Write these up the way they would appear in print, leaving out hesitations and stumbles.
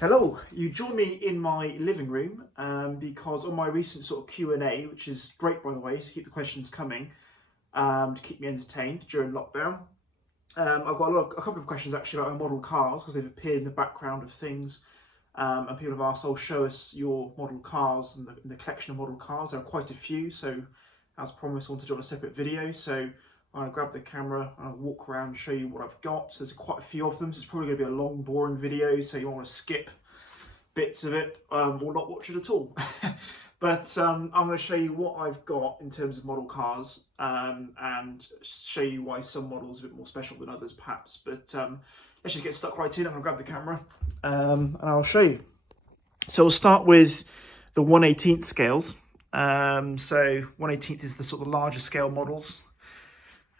Hello, you join me in my living room because on my recent sort of Q&A, which is great by the way, so keep the questions coming to keep me entertained during lockdown. I've got a couple of questions actually about my model cars because they've appeared in the background of things and people have asked, show us your model cars and the collection of model cars. There are quite a few, so as promised I want to do a separate video. So I'm going to grab the camera and I'll walk around and show you what I've got. So there's quite a few of them, so it's probably going to be a long, boring video, so you won't want to skip bits of it or not watch it at all. But I'm going to show you what I've got in terms of model cars and show you why some models are a bit more special than others perhaps. But let's just get stuck right in. I'm going to grab the camera and I'll show you. So we'll start with the 1/18 scales. So 1/18 is the sort of larger scale models.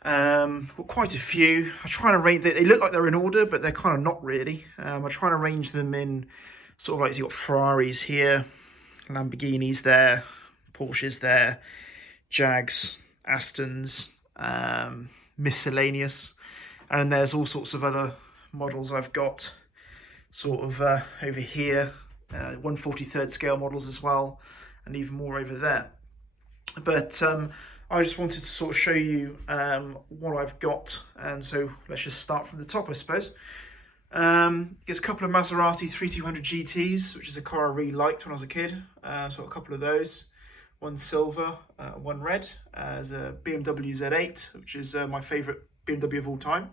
Well, quite a few. I try to arrange, they look like they're in order, but they're kind of not really. I try to arrange them in sort of like, so you've got Ferraris here, Lamborghinis there, Porsches there, Jags, Astons, miscellaneous. And there's all sorts of other models I've got sort of over here, 1/43 scale models as well, and even more over there. But I just wanted to sort of show you what I've got, and so let's just start from the top, I suppose. There's a couple of Maserati 3200 GTs, which is a car I really liked when I was a kid. So a couple of those, one silver, one red. There's a BMW Z8, which is my favourite BMW of all time.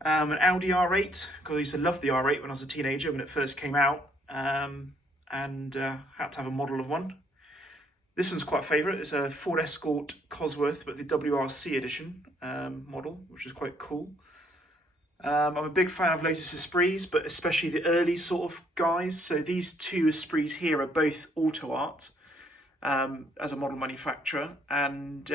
An Audi R8, because I used to love the R8 when I was a teenager when it first came out, and had to have a model of one. This one's quite a favourite. It's a Ford Escort Cosworth, but the WRC edition model, which is quite cool. I'm a big fan of Lotus Esprits, but especially the early sort of guys. So these two Esprits here are both Auto Art as a model manufacturer, and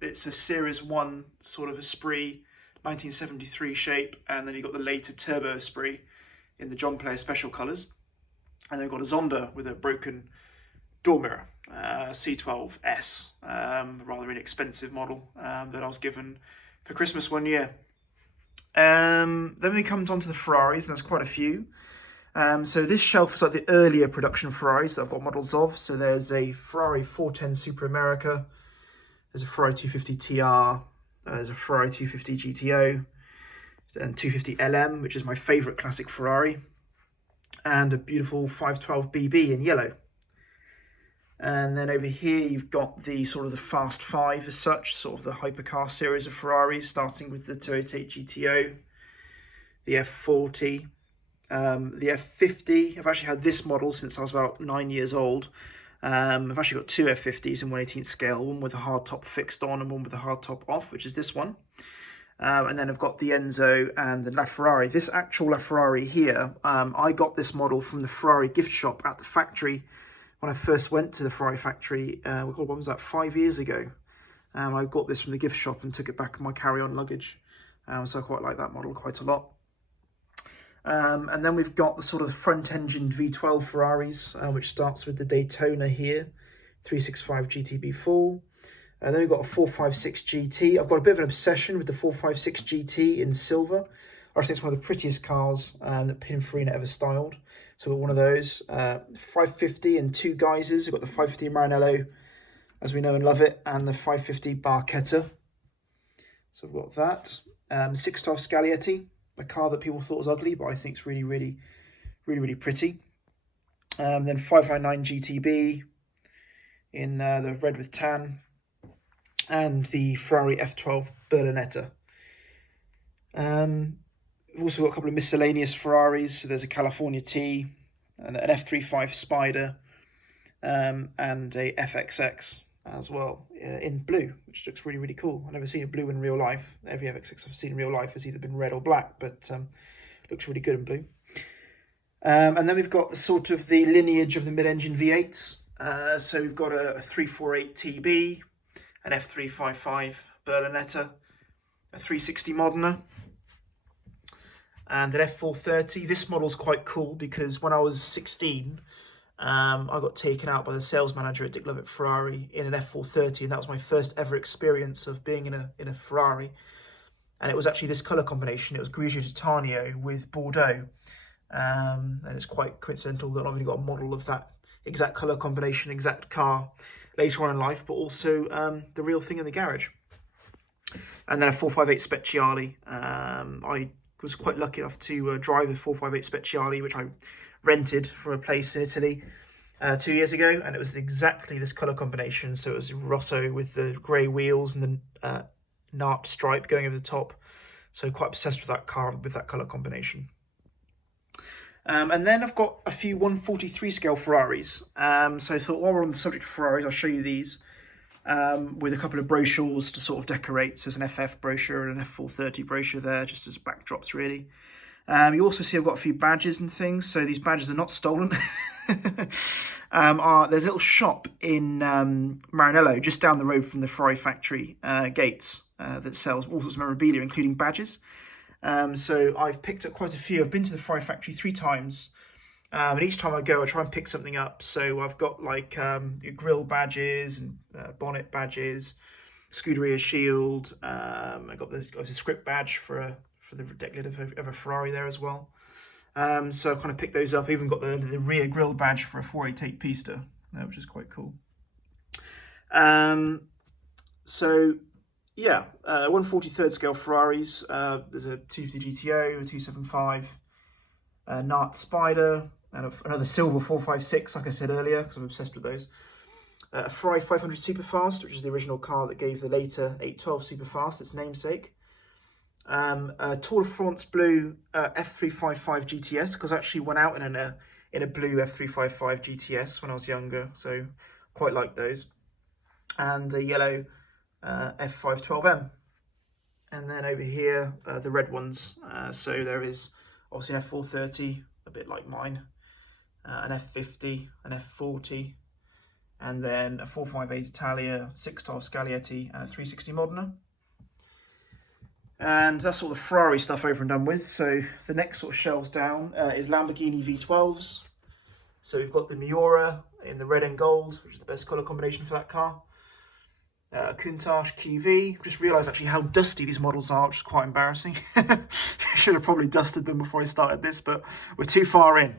it's a Series 1 sort of Esprit, 1973 shape, and then you've got the later Turbo Esprit in the John Player Special colours. And then we've got a Zonda with a broken door mirror, C12S, rather inexpensive model that I was given for Christmas one year. Then we come on to the Ferraris, and there's quite a few. So this shelf is like the earlier production Ferraris that I've got models of. So there's a Ferrari 410 Super America, there's a Ferrari 250 TR, there's a Ferrari 250 GTO, and 250 LM, which is my favourite classic Ferrari, and a beautiful 512 BB in yellow. And then over here you've got the sort of the Fast Five as such, sort of the hypercar series of Ferraris, starting with the 288 GTO, the F40, the F50. I've actually had this model since I was about 9 years old. I've actually got two F50s in 1/18 scale, one with a hard top fixed on and one with a hard top off, which is this one. And then I've got the Enzo and the LaFerrari. This actual LaFerrari here, I got this model from the Ferrari gift shop at the factory when I first went to the Ferrari factory. When was that, 5 years ago? I got this from the gift shop and took it back in my carry-on luggage. So I quite like that model quite a lot. And then we've got the sort of the front-engined V12 Ferraris, which starts with the Daytona here, 365 GTB full. Then we've got a 456 GT. I've got a bit of an obsession with the 456 GT in silver. I think it's one of the prettiest cars that Pininfarina ever styled. So we've got one of those. 550 and two guises. We've got the 550 Maranello, as we know and love it, and the 550 Barchetta. So we've got that. 612 Scaglietti, a car that people thought was ugly, but I think it's really, really, really, really pretty. Then 599 GTB in the red with tan, and the Ferrari F12 Berlinetta. We've also got a couple of miscellaneous Ferraris. So there's a California T, an F35 Spider, and a FXX as well in blue, which looks really, really cool. I've never seen a blue in real life. Every FXX I've seen in real life has either been red or black, but looks really good in blue. And then we've got the sort of the lineage of the mid-engine V8s. So we've got a 348 TB, an F355 Berlinetta, a 360 Modena, and an F430. This model's quite cool because when I was 16, I got taken out by the sales manager at Dick Lovett Ferrari in an F430, and that was my first ever experience of being in a Ferrari. And it was actually this colour combination. It was Grigio Titanio with Bordeaux. And it's quite coincidental that I've only got a model of that exact colour combination, exact car later on in life, but also the real thing in the garage. And then a 458 Speciale. I was quite lucky enough to drive a 458 Speciale, which I rented from a place in Italy 2 years ago, and it was exactly this colour combination. So it was Rosso with the grey wheels and the Nart stripe going over the top. So quite obsessed with that car, with that colour combination. And then I've got a few 143 scale Ferraris. So I thought, while we're on the subject of Ferraris, I'll show you these with a couple of brochures to sort of decorate. So there's an FF brochure and an F430 brochure there, just as backdrops really. You also see I've got a few badges and things. So these badges are not stolen. There's a little shop in Maranello, just down the road from the Ferrari factory gates, that sells all sorts of memorabilia, including badges. So I've picked up quite a few. I've been to the Ferrari factory 3 times. And each time I go, I try and pick something up. So I've got like grill badges and bonnet badges, Scuderia shield. I got a script badge for the deck lid of a Ferrari there as well. So I've kind of picked those up. I even got the rear grille badge for a 488 Pista, which is quite cool. So yeah, 143rd scale Ferraris. There's a 250 GTO, a 275 Nart Spider, and another silver 456, like I said earlier, because I'm obsessed with those. A Ferrari 500 Superfast, which is the original car that gave the later 812 Superfast its namesake. A Tour de France blue F355 GTS, because I actually went out in a blue F355 GTS when I was younger, so quite like those. And a yellow F512M. And then over here, the red ones. So there is obviously an F430, a bit like mine, an F50, an F40, and then a 458 Italia, 612 Scaglietti, and a 360 Modena. And that's all the Ferrari stuff over and done with. So the next sort of shelves down is Lamborghini V12s. So we've got the Miura in the red and gold, which is the best colour combination for that car. Countach QV. Just realised actually how dusty these models are, which is quite embarrassing. Should have probably dusted them before I started this, but we're too far in.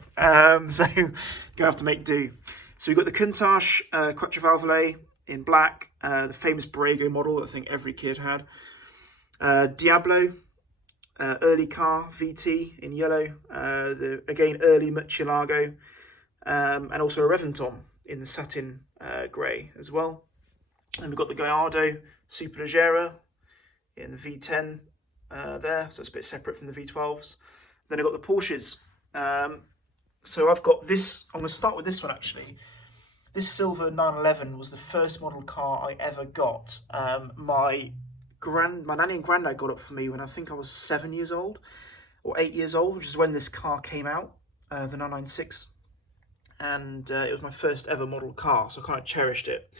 So gonna have to make do. So we've got the Countach Quattrovalvole in black, the famous Borrego model that I think every kid had. Diablo, early car VT in yellow, again early Murcielago, and also a Reventon in the satin grey as well. And we've got the Gallardo Superleggera in the V10 there, so it's a bit separate from the V12s. Then I've got the Porsches. So I've got this, I'm going to start with this one actually. This silver 911 was the first model car I ever got. My nanny and granddad got it for me when I think I was 7 years old or 8 years old, which is when this car came out, the 996. And it was my first ever model car, so I kind of cherished it.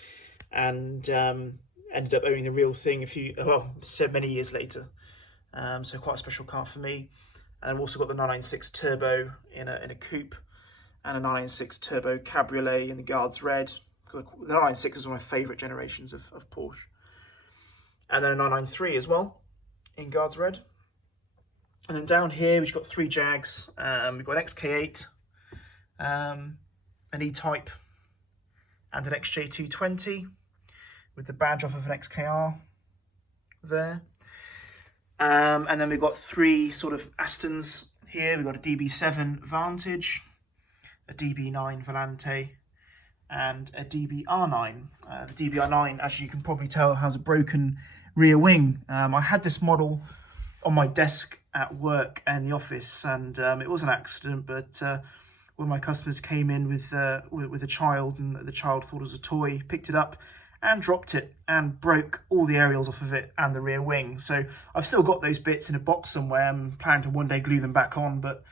And ended up owning the real thing many years later. So quite a special car for me. And I've also got the 996 Turbo in a coupe, and a 996 Turbo Cabriolet in the Guards Red. The 996 is one of my favourite generations of Porsche. And then a 993 as well in Guards Red. And then down here we've got 3 Jags. We've got an XK8, an E-Type, and an XJ220 with the badge off of an XKR there. And then we've got 3 sort of Astons here. We've got a DB7 Vantage, a DB9 Volante, and a DBR9. The DBR9, as you can probably tell, has a broken rear wing. I had this model on my desk at work and the office, and it was an accident, but one of my customers came in with a child, and the child thought it was a toy, picked it up and dropped it and broke all the aerials off of it and the rear wing. So I've still got those bits in a box somewhere. I'm planning to one day glue them back on, but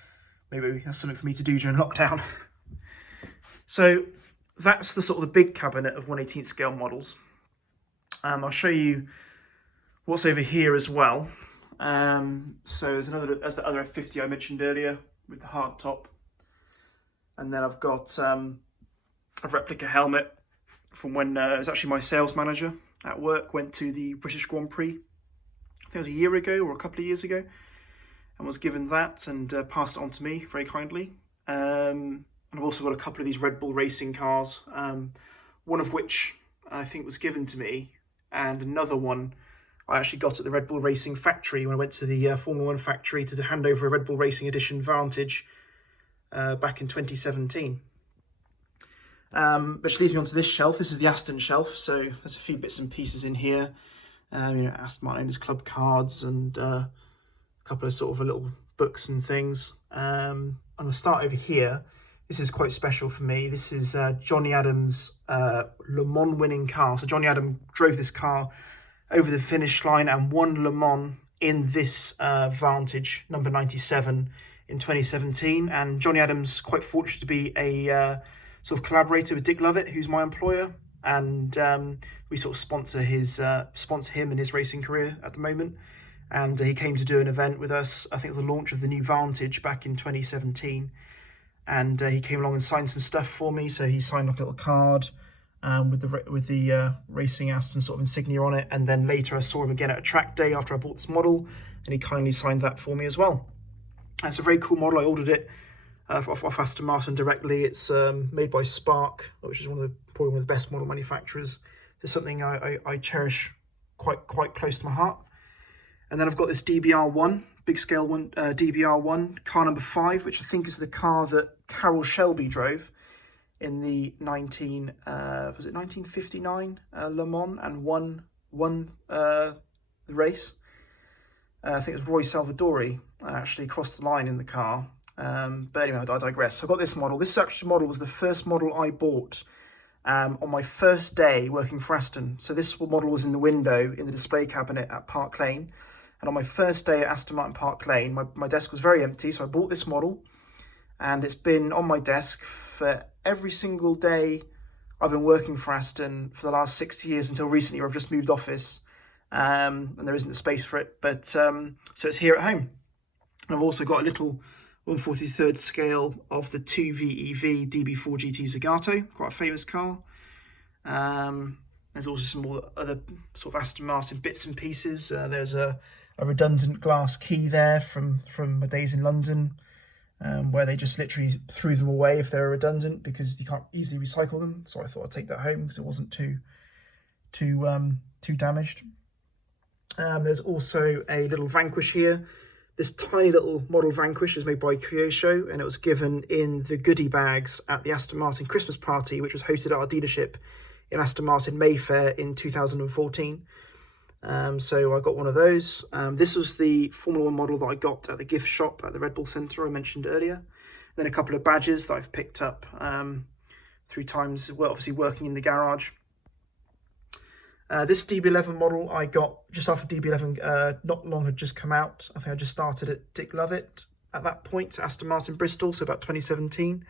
maybe that's something for me to do during lockdown. So that's the sort of the big cabinet of 1/18 scale models. I'll show you what's over here as well. So there's the other F50 I mentioned earlier with the hard top. And then I've got a replica helmet from when it was actually my sales manager at work went to the British Grand Prix. I think it was a year ago or a couple of years ago. and was given that and passed it on to me very kindly. And I've also got a couple of these Red Bull racing cars, one of which I think was given to me, and another one I actually got at the Red Bull Racing factory when I went to the Formula 1 factory to hand over a Red Bull Racing Edition Vantage back in 2017. Which leads me onto this shelf. This is the Aston shelf, so there's a few bits and pieces in here. Aston Martin owners club cards and a couple of sort of little books and things. I'm going to start over here. This is quite special for me. This is Johnny Adams' Le Mans winning car. So Johnny Adams drove this car over the finish line and won Le Mans in this Vantage, number 97, in 2017. And Johnny Adams, quite fortunate to be a sort of collaborator with Dick Lovett, who's my employer. And we sort of sponsor him in his racing career at the moment. And he came to do an event with us. I think it was the launch of the new Vantage back in 2017. And he came along and signed some stuff for me. So he signed like a little card with the Racing Aston sort of insignia on it. And then later I saw him again at a track day after I bought this model, and he kindly signed that for me as well. It's a very cool model. I ordered it off Aston Martin directly. It's made by Spark, which is probably one of the best model manufacturers. It's something I cherish quite close to my heart. And then I've got this DBR1, big scale one, DBR1, car number 5, which I think is the car that Carroll Shelby drove in the 1959 Le Mans and won the race. I think it was Roy Salvadori actually crossed the line in the car. But anyway, I digress. So I got this model. This actual model was the first model I bought on my first day working for Aston. So this model was in the window in the display cabinet at Park Lane. And on my first day at Aston Martin Park Lane, my desk was very empty. So I bought this model, and it's been on my desk for every single day I've been working for Aston for the last 6 years, until recently where I've just moved office and there isn't the space for it. But so it's here at home. And I've also got a little 1/43rd scale of the 2VEV DB4 GT Zagato, quite a famous car. There's also some more other sort of Aston Martin bits and pieces. There's a redundant glass key there from my days in London, where they just literally threw them away if they were redundant because you can't easily recycle them. So I thought I'd take that home because it wasn't too damaged. There's also a little Vanquish here. This tiny little model Vanquish is made by Kyosho, and it was given in the goodie bags at the Aston Martin Christmas party, which was hosted at our dealership in Aston Martin Mayfair in 2014. So I got one of those. This was the Formula 1 model that I got at the gift shop at the Red Bull Centre I mentioned earlier. Then a couple of badges that I've picked up through times, well, obviously working in the garage. This DB11 model I got just after DB11 not long had just come out. I think I just started at Dick Lovett at that point, Aston Martin Bristol, so about 2017.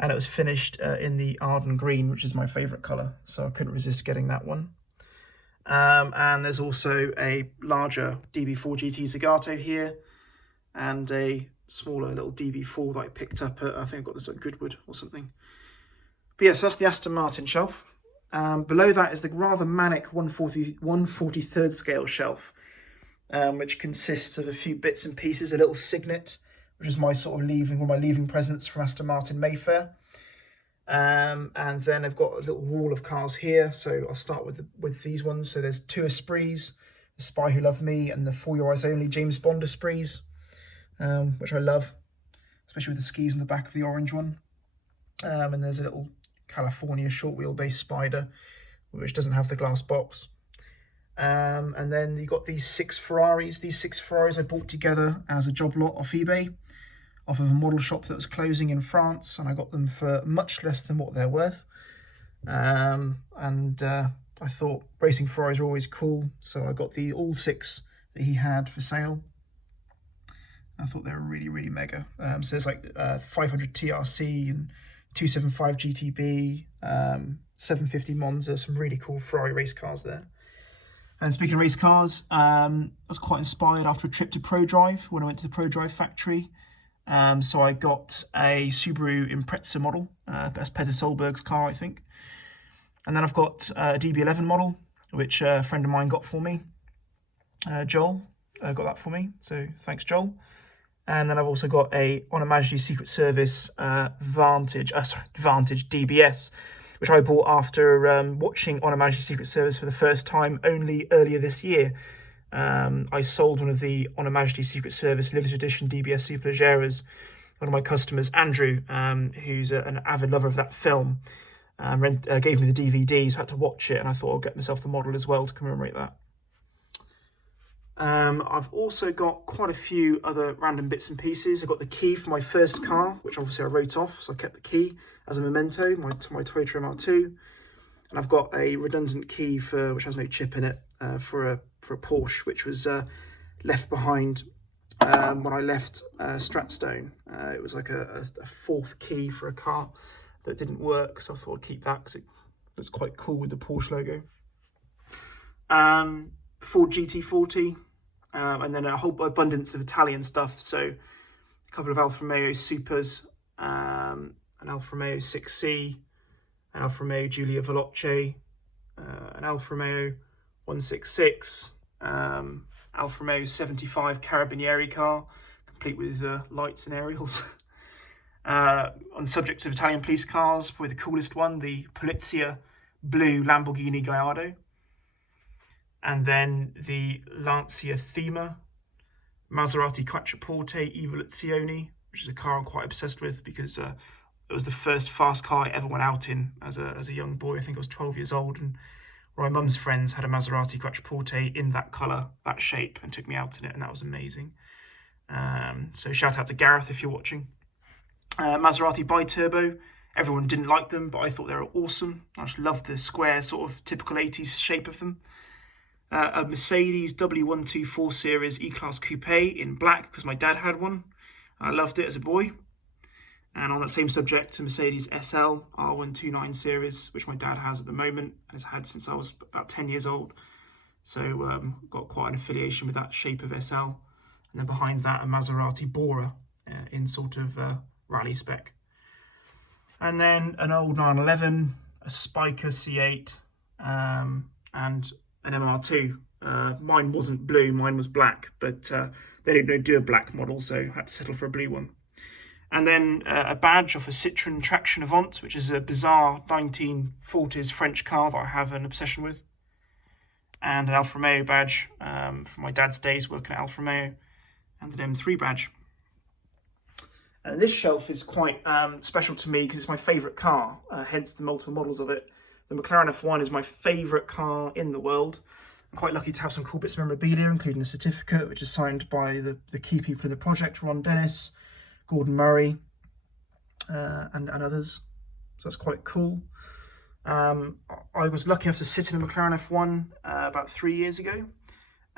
And it was finished in the Arden Green, which is my favourite colour. So I couldn't resist getting that one. And there's also a larger DB4 GT Zagato here, and a smaller little DB4 that I picked up at, I think I got this at Goodwood or something. But yes, that's the Aston Martin shelf. Below that is the rather manic 1/43rd scale shelf, which consists of a few bits and pieces, a little signet, which is my sort of one of my leaving presents from Aston Martin Mayfair. And then I've got a little wall of cars here. So I'll start with these ones. So there's 2 Esprits, The Spy Who Loved Me and the For Your Eyes Only James Bond Esprits, which I love, especially with the skis on the back of the orange one. And there's a little California short wheelbase Spider, which doesn't have the glass box. And then you got these 6 Ferraris. These 6 Ferraris I bought together as a job lot off eBay, off of a model shop that was closing in France, and I got them for much less than what they're worth. I thought racing Ferraris are always cool, so I got all 6 that he had for sale. I thought they were really, really mega. So there's like 500 TRC and 275 GTB, 750 Monza, some really cool Ferrari race cars there. And speaking of race cars, I was quite inspired after a trip to ProDrive when I went to the ProDrive factory. So I got a Subaru Impreza model, that's Peter Solberg's car, I think. And then I've got a DB11 model, which a friend of mine got for me. Joel got that for me, so thanks, Joel. And then I've also got a On Her Majesty's Secret Service Vantage DBS, which I bought after watching On Her Majesty's Secret Service for the first time only earlier this year. I sold one of the On Her Majesty's Secret Service limited edition DBS Superleggeras. One of my customers, Andrew, who's an avid lover of that film, gave me the DVDs. I had to watch it, and I thought I'll get myself the model as well to commemorate that. I've also got quite a few other random bits and pieces. I've got the key for my first car, which obviously I wrote off, so I kept the key as a memento, my Toyota MR2. And I've got a redundant key which has no chip in it, for a Porsche, which was left behind when I left Stratstone. It was like a fourth key for a car that didn't work, so I thought I'd keep that because it looks quite cool with the Porsche logo. Ford GT40, and then a whole abundance of Italian stuff. So a couple of Alfa Romeo Supers, an Alfa Romeo 6C, an Alfa Romeo Giulia Veloce, an Alfa Romeo 166, Alfa Romeo 75 Carabinieri car, complete with lights and aerials. On the subject of Italian police cars, probably the coolest one, the Polizia blue Lamborghini Gallardo. And then the Lancia Thema, Maserati Quattroporte Evoluzione, which is a car I'm quite obsessed with because it was the first fast car I ever went out in as a young boy. I think I was 12 years old, and my mum's friends had a Maserati Quattroporte in that colour, that shape, and took me out in it, and that was amazing. So shout out to Gareth if you're watching. Maserati Biturbo, everyone didn't like them, but I thought they were awesome. I just loved the square sort of typical 80s shape of them. A Mercedes W124 Series E-Class Coupe in black because my dad had one. I loved it as a boy. And on that same subject, a Mercedes SL R129 Series, which my dad has at the moment and has had since I was about 10 years old. So got quite an affiliation with that shape of SL. And then behind that, a Maserati Bora in sort of rally spec. And then an old 911, a Spiker C8, and an MR2. Mine wasn't blue, mine was black, but they didn't do a black model, so I had to settle for a blue one. And then a badge off a Citroën Traction Avant, which is a bizarre 1940s French car that I have an obsession with. And an Alfa Romeo badge from my dad's days working at Alfa Romeo, and an M3 badge. And this shelf is quite special to me because it's my favourite car, hence the multiple models of it. The McLaren F1 is my favourite car in the world. I'm quite lucky to have some cool bits of memorabilia, including a certificate, which is signed by the key people in the project, Ron Dennis, Gordon Murray, and others. So that's quite cool. I was lucky enough to sit in a McLaren F1 about 3 years ago.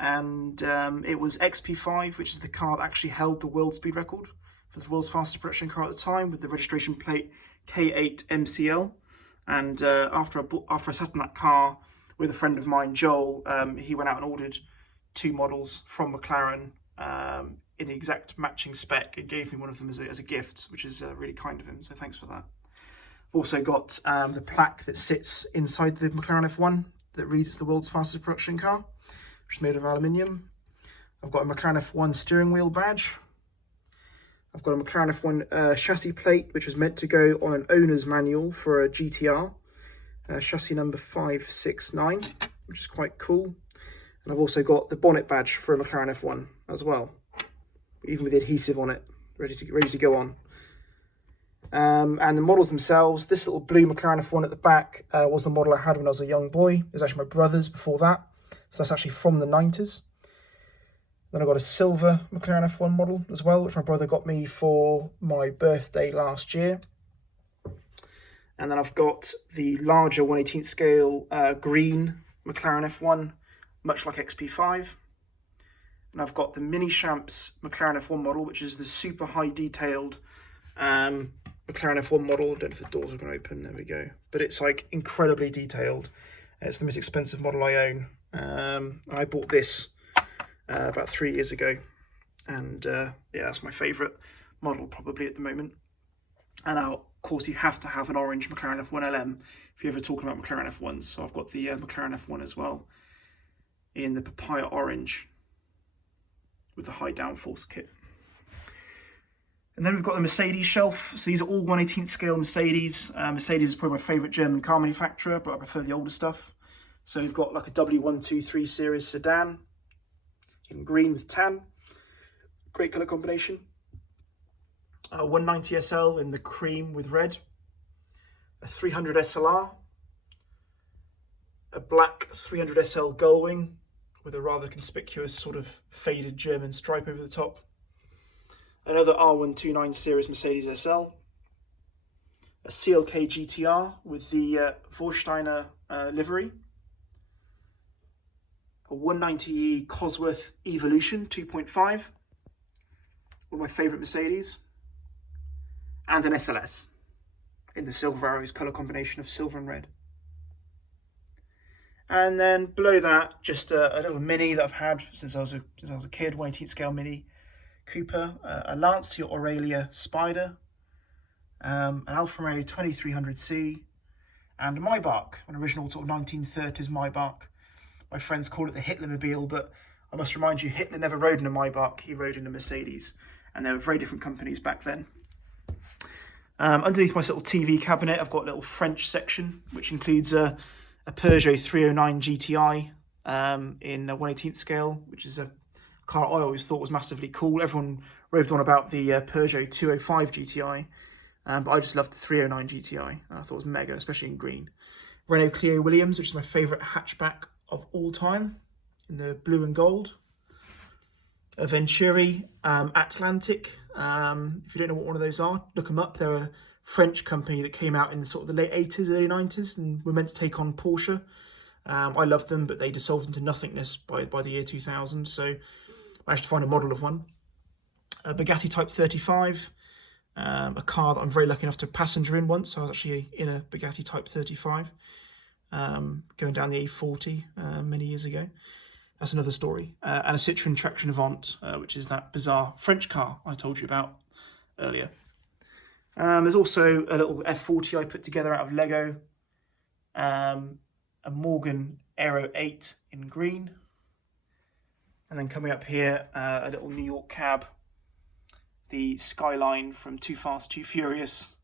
And it was XP5, which is the car that actually held the world speed record for the world's fastest production car at the time, with the registration plate K8MCL. And after I sat in that car with a friend of mine, Joel, he went out and ordered 2 models from McLaren in the exact matching spec and gave me one of them as a gift, which is really kind of him, so thanks for that. I've also got the plaque that sits inside the McLaren F1 that reads it's the world's fastest production car, which is made of aluminium. I've got a McLaren F1 steering wheel badge. I've got a McLaren F1 chassis plate, which was meant to go on an owner's manual for a GTR, chassis number 569, which is quite cool. And I've also got the bonnet badge for a McLaren F1 as well, even with the adhesive on it, ready to go on. And the models themselves, this little blue McLaren F1 at the back was the model I had when I was a young boy. It was actually my brother's before that, so that's actually from the 90s. Then I got a silver McLaren F1 model as well, which my brother got me for my birthday last year. And then I've got the larger 1/18 scale green McLaren F1, much like XP5. And I've got the Mini Champs McLaren F1 model, which is the super high detailed McLaren F1 model. I don't know if the doors are going to open, there we go. But it's like incredibly detailed. It's the most expensive model I own. I bought this about 3 years ago, and yeah, that's my favourite model probably at the moment. And now, of course, you have to have an orange McLaren F1 LM if you're ever talking about McLaren F1s. So I've got the McLaren F1 as well in the papaya orange with the high downforce kit. And then we've got the Mercedes shelf. So these are all 1/18th scale Mercedes. Mercedes is probably my favourite German car manufacturer, but I prefer the older stuff. So we've got like a W123 series sedan in green with tan. Great colour combination. 190 SL in the cream with red. A 300 SLR. A black 300 SL gullwing with a rather conspicuous sort of faded German stripe over the top. Another R129 series Mercedes SL. A CLK GTR with the Vorsteiner livery. A 190E Cosworth Evolution 2.5. One of my favourite Mercedes. And an SLS in the Ferraris colour combination of silver and red. And then below that, just a little Mini that I've had since I was a kid, 1/18th scale Mini Cooper, a Lancia Aurelia Spider, an Alfa Romeo 2300C, and a Maybach, an original sort of 1930s Maybach. My friends call it the Hitlermobile, but I must remind you, Hitler never rode in a Maybach, he rode in a Mercedes, and they were very different companies back then. Underneath my little TV cabinet, I've got a little French section, which includes a Peugeot 309 GTI in a 1/18th scale, which is a car I always thought was massively cool. Everyone raved on about the Peugeot 205 GTI, but I just loved the 309 GTI. I thought it was mega, especially in green. Renault Clio Williams, which is my favourite hatchback of all time, in the blue and gold. A Venturi Atlantic. If you don't know what one of those are, look them up. They're a French company that came out in the sort of the late 80s, early 90s, and were meant to take on Porsche. I loved them, but they dissolved into nothingness by the year 2000, so I managed to find a model of one. A Bugatti Type 35, a car that I'm very lucky enough to passenger in once. So I was actually in a Bugatti Type 35, going down the A40 many years ago. That's another story. And a Citroën Traction Avant, which is that bizarre French car I told you about earlier. There's also a little F40 I put together out of Lego. A Morgan Aero 8 in green. And then coming up here, a little New York cab. The Skyline from Too Fast, Too Furious.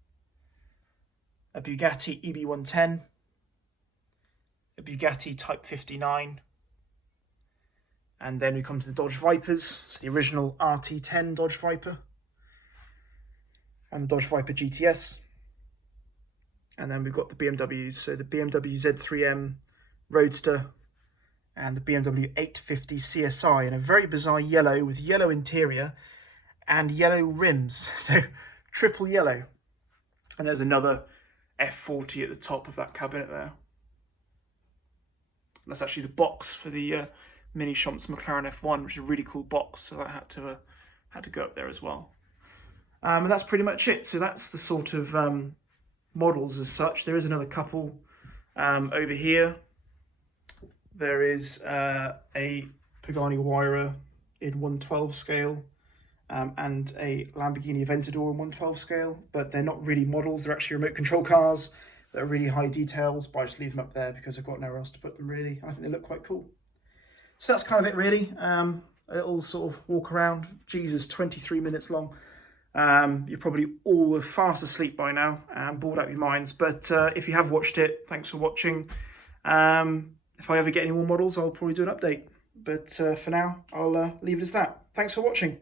A Bugatti EB110. A Bugatti Type 59. And then we come to the Dodge Vipers. So the original RT10 Dodge Viper. And the Dodge Viper GTS. And then we've got the BMWs. So the BMW Z3M Roadster and the BMW 850 CSI in a very bizarre yellow with yellow interior and yellow rims. So triple yellow. And there's another F40 at the top of that cabinet there. And that's actually the box for the Mini Shomp's McLaren F1, which is a really cool box, so that had to go up there as well. And that's pretty much it. So that's the sort of models as such. There is another couple over here. There is a Pagani Huayra in 1/12 scale and a Lamborghini Aventador in 1/12 scale, but they're not really models. They're actually remote control cars that are really high details, but I just leave them up there because I've got nowhere else to put them really. I think they look quite cool. So that's kind of it really. A little sort of walk around. Jesus, 23 minutes long. You're probably all fast asleep by now and bored out of your minds. But if you have watched it, thanks for watching. If I ever get any more models, I'll probably do an update. But for now, I'll leave it as that. Thanks for watching.